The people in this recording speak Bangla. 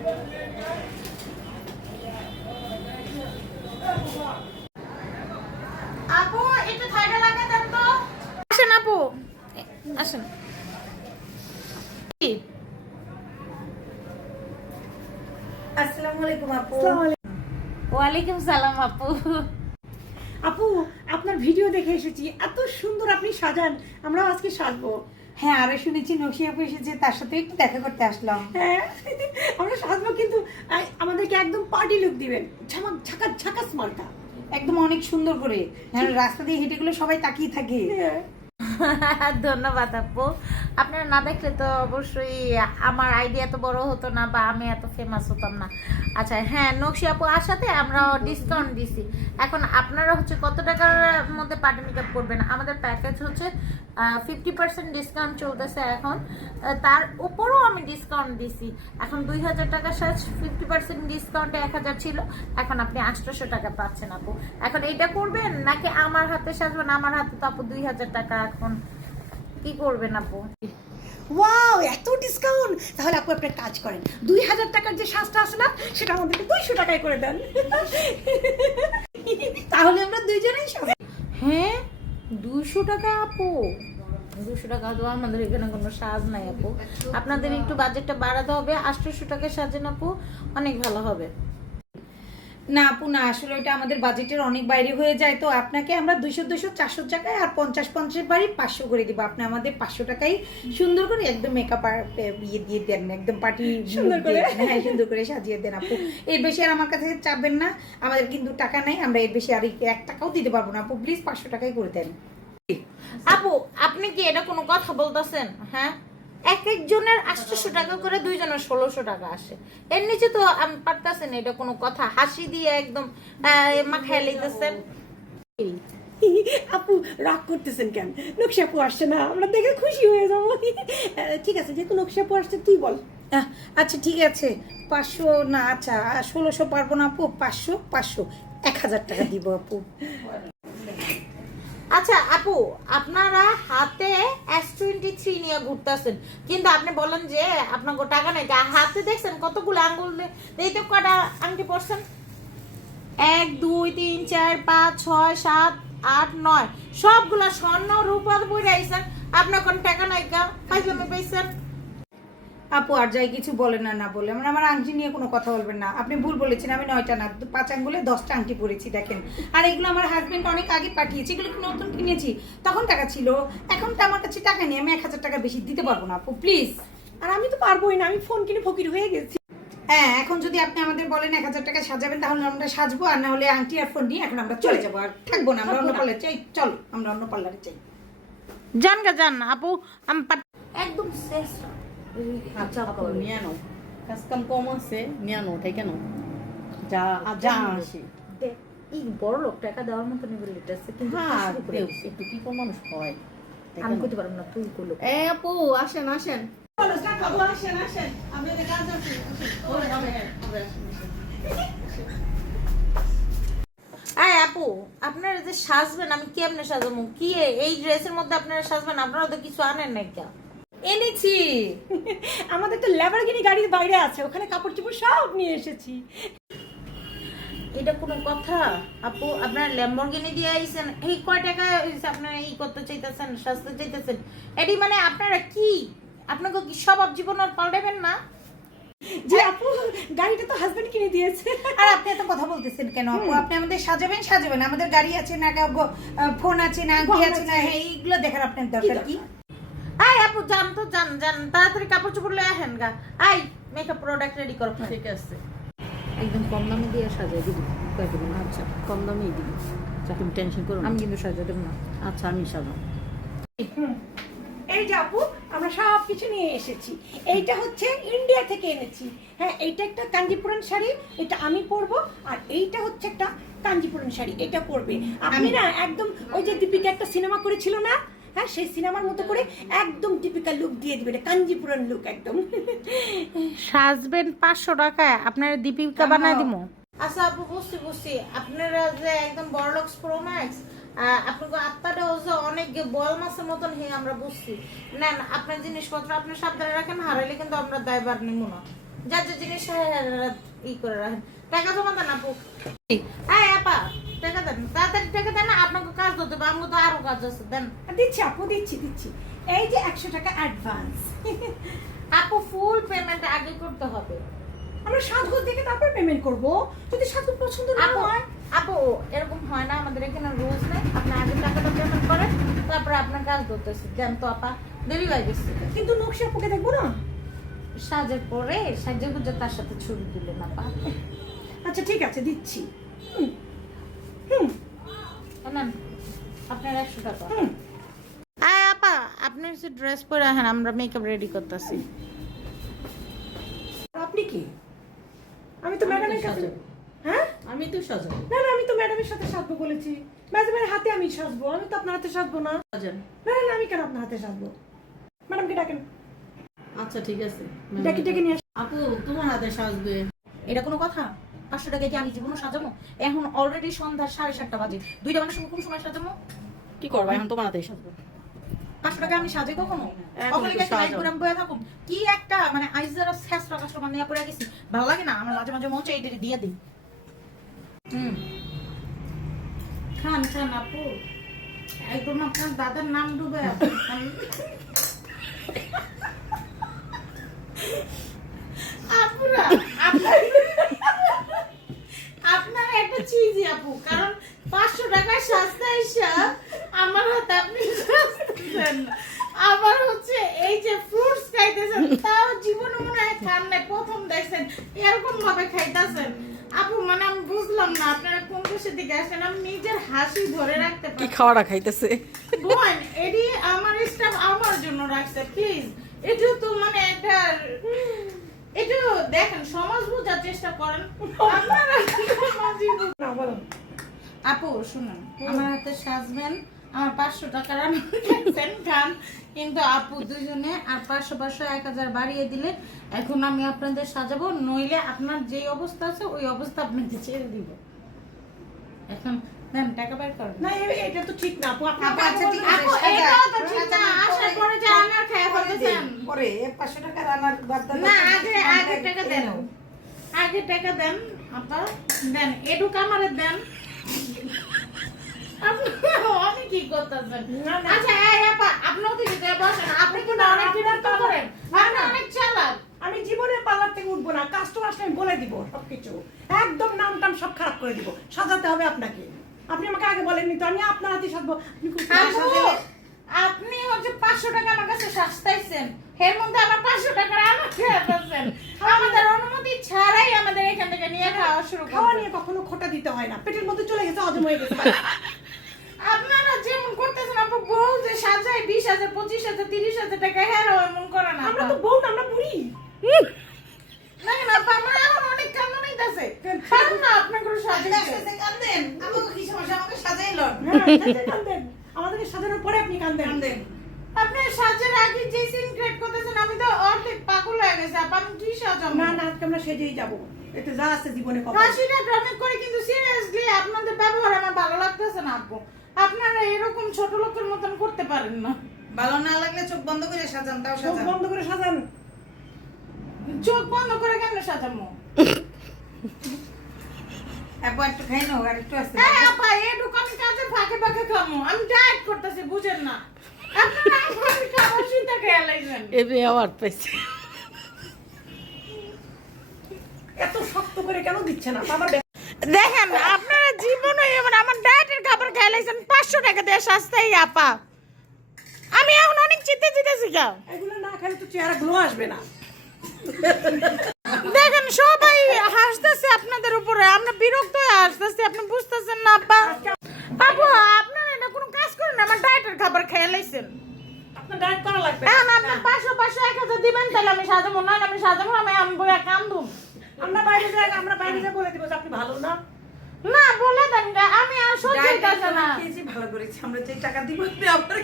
আপু একটু থাইটা লাগা দেন তো। আসেন আপু, আসেন। আসসালামু আলাইকুম আপু। ওয়ালাইকুম সালাম আপু। আপু আপনার ভিডিও দেখে এসেছি, এত সুন্দর আপনি সাজান, আমরাও আজকে সাজবো। হ্যাঁ, আরো শুনেছি নকশি আপু এসেছে, তার সাথে একটু দেখা করতে আসলাম। হ্যাঁ আমরা সাজবো, কিন্তু আমাদেরকে একদম পার্টি লুক দিবেন, ঝামাক ঝাকাস ঝাকাস মার্কা। একদম অনেক সুন্দর করে, যেন রাস্তা দিয়ে হেঁটে গেলে সবাই তাকিয়ে থাকে। ধন্যবাদ আপু। আপনারা না দেখলে তো অবশ্যই আমার আইডিয়া তো বড় হতো না বা আমি এত ফেমাস হতাম না। আচ্ছা হ্যাঁ, নকশি আপু আসাতে আমরা ডিসকাউন্ট দিছি। এখন আপনারা হচ্ছে কত টাকার মধ্যে পার্টি মেকআপ করবেন? আমাদের প্যাকেজ হচ্ছে 50% ডিসকাউন্ট চলতেছে এখন, তার উপরও আমি ডিসকাউন্ট দিছি। এখন 2000 টাকা সাজ 50% ডিসকাউন্টে 1000 ছিল, এখন আপনি 800 টাকা পাচ্ছেন আপু। এখন এইটা করবেন নাকি আমার হাতে সাজবেন? আমার হাতে তো আপু 2000 টাকা, এখন কি করবেন আপু? ওয়াও, এত ডিসকাউন্ট! তাহলে আপু একটা কাজ করেন, 2000 টাকার যে সাজটা আছে না, সেটা আমাদেরকে 200 টাকায় করে দেন। তাহলে আমরা দুইজনেই সাজবো। হ্যাঁ 200 টাকা আপু? 200 টাকা তো আমাদের এখানে কোনো সাজ নাই আপু, আপনাদের একটু বাজেটটা বাড়াতে হবে। 800 টাকা সাজেন আপু, অনেক ভালো হবে। না আপু না, আসলে ওইটা আমাদের বাজেটের অনেক বাইরে হয়ে যায়, তো আপনাকে আমরা 200 200 400 টাকায় আর 50 বাড়ি 500 করে দিব। আপনি আমাদের 500 টাকায় সুন্দর করে একদম মেকআপ ইয়ে দিয়ে দেন, একদম পার্টি সুন্দর করে। হ্যাঁ সুন্দর করে সাজিয়ে দেন আপু। এর বেশি আর আমার কাছে চাবেন না, আমাদের কিন্তু টাকা নাই, আমরা এর বেশি আর 1 টাকাও দিতে পারবো না আপু, প্লিজ 500 টাকাই করে দেন। আপু আপনি কি এটা কোনো কথা বলতেছেন? হ্যাঁ, এক একজনের 800 টাকা করে, দুইজনের 1600 টাকা আসে, এর নিচে তো আমি পারতেছেন। এটা কোনো কথা? হাসি দিয়ে একদম মাখায় লইতেছেন। আপু রাগ করতেছেন কেন? নকশি আপু আসছে না, আমরা দেখে খুশি হয়ে যাবো। ঠিক আছে, যেহেতু নকশি আপু আসছে তুই বল। আচ্ছা ঠিক আছে, 500 না, আচ্ছা 1600 পারবো না আপু, 500 500 1000 টাকা দিব আপু। আচ্ছা আপু, আপনারা হাতে S23 নিয়ে ঘুরতেছেন, কিন্তু আপনি বলেন যে আপনার টাকা নাই। হাতে দেখছেন কতগুলো আঙ্গুল, এই তো কটা আংটি পড়ছেন? 1 2 3 4 5 6 7 8 9, সবগুলা স্বর্ণ রূপা পরে আইছেন। আপনার কোন টাকা নাই কা? পাইজমে পাইছেন? আপু আর যাই কিছু বলে না না বলে আমরা আমার আংটি নিয়ে কোনো কথা বলবেন না, আপনি ভুল বলেছেন। আমি 9টা না 5 আঙ্গুলে 10টা আংটি পরেছি দেখেন। আর এগুলো আমার হাজবেন্ড অনেক আগে পাঠিয়েছে, এগুলো কি নতুন কিনেছি, তখন টাকা ছিল, এখন তো আমার কাছে টাকা নেই, আমি 1000 টাকা বেশি দিতে পারবো না আপু, প্লিজ। আর আমি তো পারবোই না, আমি ফোন কিনে ফকির হয়ে গেছি। হ্যাঁ, এখন যদি আপনি আমাদের বলেন 1000 টাকা সাজাবেন, তাহলে আমরা সাজবো, আর না হলে আংটি আর ফোন নিয়ে এখন আমরা চলে যাবো, আর থাকবো না, আমরা অন্য পার্লারে চাই। চলো আমরা অন্য পার্লারে চাই। জান গা জান আপু, আমি একদম শেষ। আচ্ছা আপু নিয়ে নাও, কাজ কাম কম আছে, নিয়ে নাও, তাই কেন যা যা আসি। এই বড় লোক টাকা দেওয়ার মতো নিবে লিটারছে, কিন্তু হ্যাঁ শুরু করে দিছে। একটু কি কোন মানুষ হয়, তাই আমি কেন? করতে পারবো না, তুই করলো। এ আপু আসেন আসেন। আয় আপু, আপনারা যে সাজবেন, আমি কেমনে সাজাবো? কি এই ড্রেসের মধ্যে আপনারা সাজবেন? আপনারা তো কিছু আনেন নাই কেন? এনেছি, আমাদের তো ল্যাম্বরগিনি গাড়ির বাইরে আছে, ওখানে কাপড় চোপড় সব নিয়ে এসেছি। এটা কোনো কথা আপু? আপনারা ল্যাম্বরগিনি দিয়ে আইছেন, এই কয় টাকা আপনারা এই করতে চাইতেছেন, সাজতে চাইতেছেন? এটি মানে আপনারা কি, আপনাকে কি স্বভাব জীবন আর পাল্টাবেন না? যে আপু গাড়িটা তো হাজবেন্ড কিনে দিয়েছে। আর আপনি এত কথা বলতেছেন কেন আপু? আপনি আমাদের সাজাবেন সাজাবেন, আমাদের গাড়ি আছে না, ফোন আছে না, আংটি আছে না, হ্যাঁ এইগুলো দেখার আপনার দরকার কি? আয় আপু জান তো, জান জান তাড়াতাড়ি কাপড় চোপড় লয়ে আহেন গা। আই মেকআপ প্রোডাক্ট রেডি করো। ঠিক আছে, একদম কম দামে দিয়ে সাজাই দিবি। আচ্ছা কম দামেই দিবি, তুমি টেনশন করো না। আমি কিন্তু সাজা দেবো না। আচ্ছা আমি সাজাম। এই যে আপু আমরা সব কিছু নিয়ে এসেছি। এইটা হচ্ছে ইন্ডিয়া থেকে এনেছি। হ্যাঁ, এইটা একটা কাঞ্জিপুরম শাড়ি, এটা আমি পরবো। আর এইটা হচ্ছে একটা কাঞ্জিপুরম শাড়ি, এটা পরবে আপনি। না একদম ওই যে দীপিকা একটা সিনেমা করেছিল না, হ্যাঁ সেই সিনেমার মতো করে একদম দীপিকা লুক দিয়ে দিবে, এটা কাঞ্জিপুরম লুক একদম। সাজবেন 500 টাকায়, আপনারা দীপিকা বানায় দিমু। আচ্ছা আপু বুঝছি বুঝছি, আপনারা যে একদম বড়লক্স প্রো ম্যাক্স, আপনাকে আত্মাটা হচ্ছে অনেক বল মাছের মতন, হে আমরা বুঝছি। নেন আপনার জিনিসপত্র আপনি সাবধানে রাখেন, হারাইলে কিন্তু আমরা দায়ভার নিব না। যার যে জিনিস ই করে রাখেন। টাকা জমা দেন আপু। এই আপা টাকা দেন, তাড়াতাড়ি টাকা দেন, আপনাকে কাজ করতে হবে, আমাকে তো আরো কাজ আছে, দেন। দিচ্ছি আপু, দিচ্ছি। এই যে 100 টাকা অ্যাডভান্স। আপু ফুল পেমেন্ট আগে করতে হবে। আমরা সাজগোজ দেখে তারপর পেমেন্ট করব। যদি সাজগোজ পছন্দ না আপু হয়, আপু এরকম হয় না, আমাদের এখানে রুলস নেই। আপনি আগে টাকাটা পেমেন্ট করেন, তারপরে আপনার কাজ ধরতেছি। দেন তো আপা, দেরি হয়ে গেছে। কিন্তু নকশি আপুকে দেখবো না। সাজের পরে সাজে গুজে তার সাথে ছবি দিলেন আপা। আচ্ছা ঠিক আছে, দিচ্ছি। নেন আপনার 100 টাকা। হুম। আয় আপা, আপনি হচ্ছে ড্রেস পরে আহেন, আমরা মেকআপ রেডি করতেছি। আপনি কি? আমি তো ম্যাডামের কাছে। হ্যাঁ, আমি তো সাজাবো। না আমি তো ম্যাডামের সাথে সাজবো বলেছি। ম্যাডামের হাতে আমি সাজবো, আমি তো আপনার হাতে সাজবো না। সাজান। না আমি কেন আপনার হাতে সাজবো? ম্যাডামকে ডাকেন। আচ্ছা ঠিক আছে। ডেকে নিয়ে আপু তোমার হাতে সাজবে। এটা কোনো কথা? 500 টাকা কি আমি জীবনও সাজাবো? এখন অলরেডি সন্ধ্যা 7:30 বাজে, দুইটা মানুষ কোন সময় সাজাবো? কি করবা এখন? তোমার হাতেই সাজবে। 500 টাকা আমি সাজাই কখনো? এখন কখনো একটু কি সাজাও। লাইট করে আমি বয়ে থাকুম? কি একটা মানে আইজারা শেষরা কাস্টমার নিয়ে পড়ে গেছি, ভালো লাগে না আমার। মাঝে মাঝে মন চাই এটা দিয়ে দিই। খান আপু, একদম আপনার দাদার নাম ডুবে আপনি খান। আপুরা আপনার একটা চিজি আপু, কারণ 500 টাকায় সস্তা এসা আমার হাতে আপনি সাজতেছেন। আবার হচ্ছে এই যে ফ্রুটস খাইতেছেন, তাও জীবনে মনে হয় খান নাই, প্রথম দেখছেন এরকম ভাবে খাইতেছেন। আপু মানে আমি বুঝলাম না আপনারা কোন দেশের দিকে আসেন, আমি নিজের হাসি ধরে রাখতে কি পারি। খাওয়াটা খাইতেছে? বোন এডি আমার স্টাফ আমার জন্য রাখছে, প্লিজ এটা তো মানে একটা, এটা দেখেন সমাজ বোঝার চেষ্টা করেন আপনারা। সমাজই না বলো। আপু শুনুন, আমার হাতে সাজবেন, আমার 500 টাকা রাখছেন খান, কিন্তু আপু দুজনে আর 500 1000 বাড়িয়ে দিলে এখন আমি আপনাদের সাজাবো, নইলে আপনার যেই অবস্থা আছে ওই অবস্থা আপনাকে ছেড়ে দিব। এখন দেন টাকা বের করেন। না এটা তো ঠিক না আপু। আপনি আপু, আচ্ছা, ঠিক আছে, আপু এটাও তো ঠিক না, আসার পরে যে আমার খায়া ফেলতেছেন। পরে 500 টাকা রান্নার বাদ দাও। না আগে টাকা দেন, আগে টাকা দেন আপা, দেন এটুক আমারে দেন। আপনি কি করতেছেন? আচ্ছা এই আপা, আপনিও তো দিতে বসেন, আপনি কি না অনেক ডিনার করেন? আপনি অনেক চালাক। আমি জীবনে পার্লার থেকে উঠবো না। কাস্টমার আসলে আমি বলে দিব সবকিছু, একদম নাম টাম সব খারাপ করে দিব। সাজাতে হবে আপনাকে। আপনি আমাকে আগে বলেননি তো, আমি আপনার হাতে সাজবো। আপনি খুব আপু, আপনি হচ্ছে 500 টাকা আমার কাছে সস্তাইছেন, এর মধ্যে আমার 500 টাকা আমার খেয়ে ফেলছেন। আমাদের অনুমতি ছাড়াই আমাদের এখান থেকে নিয়ে খাওয়া শুরু খাওয়া করছেন। নিয়ে কখনো খোটা দিতে হয় না, পেটের মধ্যে চলে গেছে, হজম হয়ে গেছে। আপনারা যেমন করতেছেন আপু, বউ যে সাজায় 20,000 25,000 30,000 টাকা, হ্যাঁ এমন করে না। আমরা তো বউ না, আমরা বুড়ি। না না আপা, আমার এখন অনেক কান্না নাইতাছে, পারেন না আপনার করে সাজাইতে। কান্দেন, আমাকে কি সমস্যা? আমাকে সাজাই লন। হ্যাঁ, কান্দেন। আমাদেরকে সাজানোর পরে আপনি কান্দেন। আপনি সাজের আগে যে সিন ক্রিয়েট করতেছেন, আমি তো অর্ধেক পাগল হয়ে গেছে আপা। আমি কি সাজাবো? না আজকে আমরা সেজেই যাবো। এতে যা আছে জীবনে কপালে। হাসিটা ড্রামা করে, কিন্তু সিরিয়াসলি আপনাদের ব্যবহার আমার ভালো লাগতেছে না আপু। আপনারা এরকম ছোট লোকের মতন করতে পারেন না। ভালো না লাগলে চোখ বন্ধ করে সাজান, তাও চোখ সাজান। বন্ধ করে সাজান। চোখ বন্ধ করে কেন সাজামো? আপু একটু খাই নাও, আর একটু আছে। হ্যাঁ আপা, এটুকু আমি কাজের ফাঁকে ফাঁকে খামো, আমি ডায়েট করতেছি, বুঝেন না? আপনারা আমার খাবার শুনতে খেয়াল আইছেন। এবে অ্যাওয়ার্ড পাইছে। এত শক্ত করে কেন দিচ্ছে না? আমার দেখেন আপনারা জীবনে এবার আমার ডায়েটের খাবার খেয়াল আইছেন, 500 টাকা দিয়ে সস্তাই আপা। আমি এখন অনেক চিন্তা জিতেছি গা। এগুলো না খেলে তো চেহারা গ্লো আসবে না। দেখেন সবাই হাসতেছে আপনাদের উপরে, আমরা বিরক্ত হয়ে হাসতেছি, আপনি বুঝতেছেন না আপা? আপু আপনারা এটা কোনো কাজ করেন না, আমার ডায়েটের খাবার খেয়াল আইছেন। আপনার ডায়েট করা লাগবে। এখন আপনি 500 1000 দিবেন, তাহলে আমি সাজাবো, না আমি সাজাবো, আমি বলে কান্দুম। আমরা বাইরে যাই বলে দিব যে আপনি ভালো না। না বলে দেন গা, আমি আর সহ্য ডায়েট হইতাছে না। খেয়েছি, ভালো করেছি। আমরা যে টাকা দিব, আপনি আবার